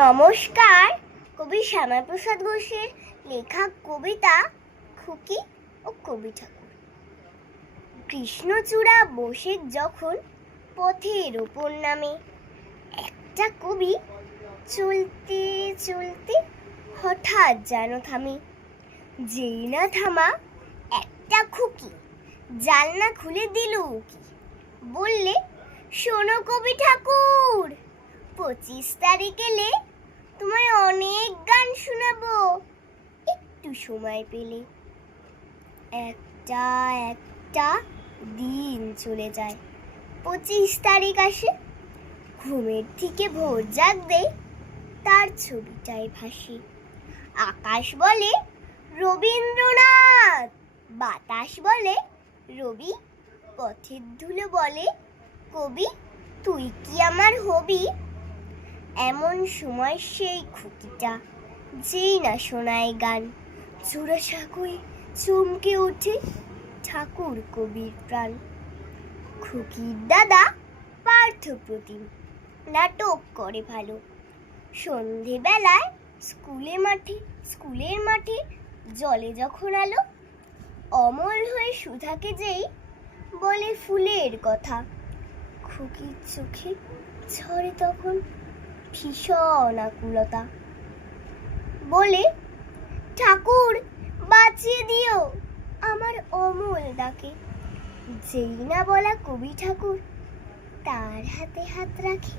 নমস্কার। কবি শ্যামাপ্রসাদ ঘোষের লেখা কবিতা খুকি ও কবি ঠাকুর। কৃষ্ণচূড়া বসে যখন পথের ওপর নামে, একটা কবি চলতে চলতে হঠাৎ যেন থামে। যেই না থামা একটা খুকি জানলা খুলে দিল উকি, বললে, শোনো কবি ঠাকুর, 25 তারিখ এলে তোমায় অনেক গান শোনাবো, একটু সময় পেলে। একটা একটা দিন চলে যায়, 25 তারিখ আসে। ঘুমের থেকে ভোর জাগতে তার ছবিটাই ভাসে। আকাশ বলে রবীন্দ্রনাথ, বাতাস বলে রবি, পথের ধুলো বলে কবি, তুই কি আমার হবি। এমন সময় সেই খুকিটা যেই না শোনায় গান, জোড়াসাঁকোয় চমকে ওঠে ঠাকুর কবির প্রাণ। খুকির দাদা পার্থপ্রতিম নাটক করে ভালো। সন্ধেবেলায় স্কুলের মাঠে জলে যখন আলো, অমল হয়ে সুধাকে যেই বলে ফুলের কথা, খুকির চোখে ঝরে তখন ভীষণ আকুলতা। বলে, ঠাকুর বাঁচিয়ে দিও আমার অমল ডাকে। যেই না বলা কবি ঠাকুর তার হাতে হাত রাখে।